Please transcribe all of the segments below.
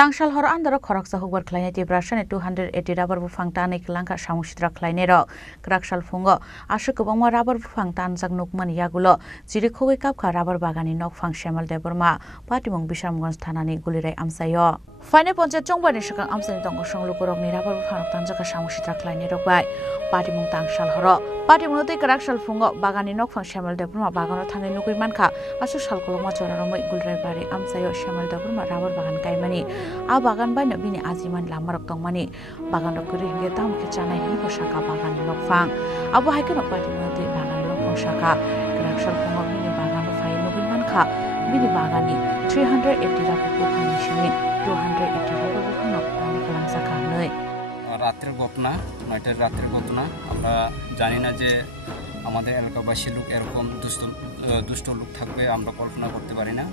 Tangshal hor andaro khoroksa hukbar khlainai ti brashane 280 rubber bufang tan iklanka samusidra khlainai ro krakshal fungo ashu kubangma rubber bufang tan jak nukman yagulo jiri khogoi kapkha rubber bagani nokfang shemal deborma patimung bishamgons thanani gulirai amsayo Fine Ponce Chongba Nishaka Amsan Tongo Shonglu Purok ni Rubber Bufang Tanjaka Samusidra Khlainai rokbai patimung tangshal horo patimung te krakshal fungo bagani nokfang shemal deborma bagano thani nukui manka asu salkoloma choraromoi gulirai bari amsayo shemal deborma rubber bagan kaimani a bagan bai bini ajiman lamarok tongmani bagan rokuri hinge tam ke chanai hin shaka bagan nokfang abo haikeno patimung te bagan nokfang shaka krakshal fungo bini bagan fai nukui manka bini bagani 380 rubber bufang shimi 280 rubber bufang nokfang kalang saka noi রাতের ঘটনা নয়টার রাতের ঘটনা আমরা জানি না যে আমাদের এলাকাবাসী লোক এরকম দুষ্ট লোক থাকবে আমরা কল্পনা করতে পারি না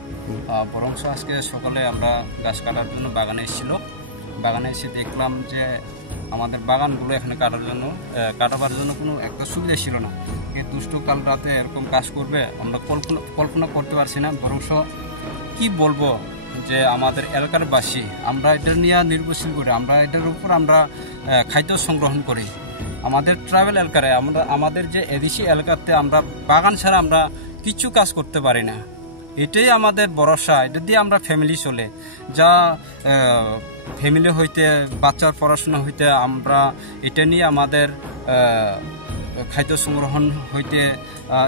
বরং আজকে সকালে আমরা গাছ কাটার জন্য বাগানে এসেছিল বাগানে এসে দেখলাম যে আমাদের বাগানগুলো এখানে কাটাবার জন্য কোনো একটা সুবিধা ছিল না এই দুষ্ট কাল রাতে এরকম কাজ করবে আমরা কল্পনা করতে পারছি না বরং কি বলবো যে আমাদের এলাকার বাসী আমরা এটা নিয়ে নির্ভরশীল করি আমরা এটার উপর আমরা খাদ্য সংগ্রহণ করি আমাদের ট্রাভেল এলাকায় আমাদের যে এদেশি এলাকাতে আমরা বাগান ছাড়া আমরা কিছু কাজ করতে পারি না এটাই আমাদের ভরসা এটা দিয়ে আমরা ফ্যামিলি চলে যা ফ্যামিলি হইতে বাচ্চার পড়াশোনা হইতে আমরা এটা নিয়ে আমাদের খাদ্য সংগ্রহণ হইতে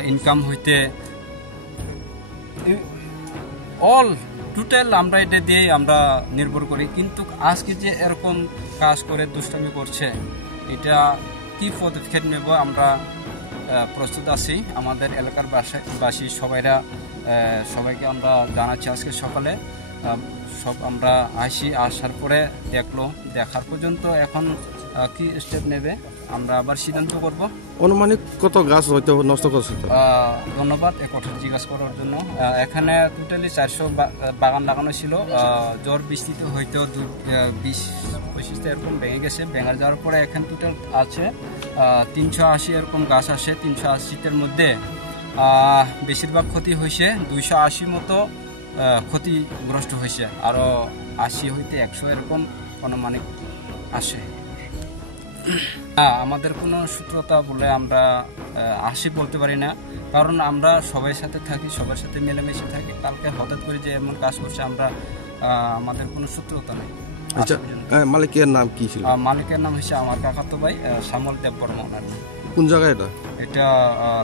ইনকাম হইতে অল টোটাল আমরা এটা দিয়ে আমরা নির্ভর করি কিন্তু আজকে যে এরকম কাজ করে দুষ্টামি করছে এটা কি পদক্ষেপ নেব আমরা প্রস্তুত আছি আমাদের এলাকার বাসী সবাইকে আমরা জানাচ্ছি আজকে সকালে সব আমরা আসার পরে দেখার পর্যন্ত এখন কি স্টেপ নেবে আমরা আবার সিদ্ধান্ত করব অনুমানিক কত গাছ হয়তো নষ্ট করছে ধন্যবাদ এই কথা জিজ্ঞাসা করার জন্য এখানে টোটালি 400 বাগান লাগানো ছিল জ্বর বৃষ্টিতে হয়তো 20-25টা এরকম ভেঙে গেছে ভেঙে যাওয়ার পরে এখানে টোটাল আছে 380 এরকম গাছ আসে 380-এর মধ্যে বেশিরভাগ ক্ষতি হয়েছে 280 মতো ক্ষতিগ্রস্ত হয়েছে আরও 80 হইতে 100 এরকম অনুমানিক আসে আমাদের কোনো সূত্রতা বলে আমরা বলতে পারি না কারণ আমরা সবার সাথে থাকি সবার সাথে মিলেমিশে থাকি কালকে হঠাৎ করে যে এমন কাজ করছে আমরা আমাদের কোনো সূত্রতা নেই আচ্ছা মালিকের নাম কি ছিল মালিকের নাম হচ্ছে আমার কাকাতো ভাই শ্যামল দেববর্মা কোন জায়গায় এটা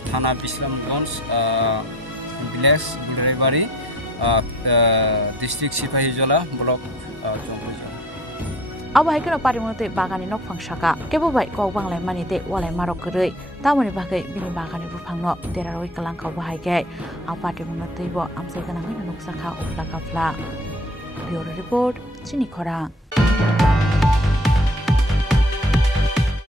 থানা বিশ্রামগঞ্জ ভিলেজ গুলিরাই বাড়ি district Sepahijala block Chandrajala Abo haikeno parimunote bagani nokfang shaka kebo bai kok banglai manite walai marok gerei tamoni bagai bini bagani bufangno deraroi kalangkau bahaike au parimunote bo amsai ganang noksa kha ufla kafla Bureau Report Chini Khorang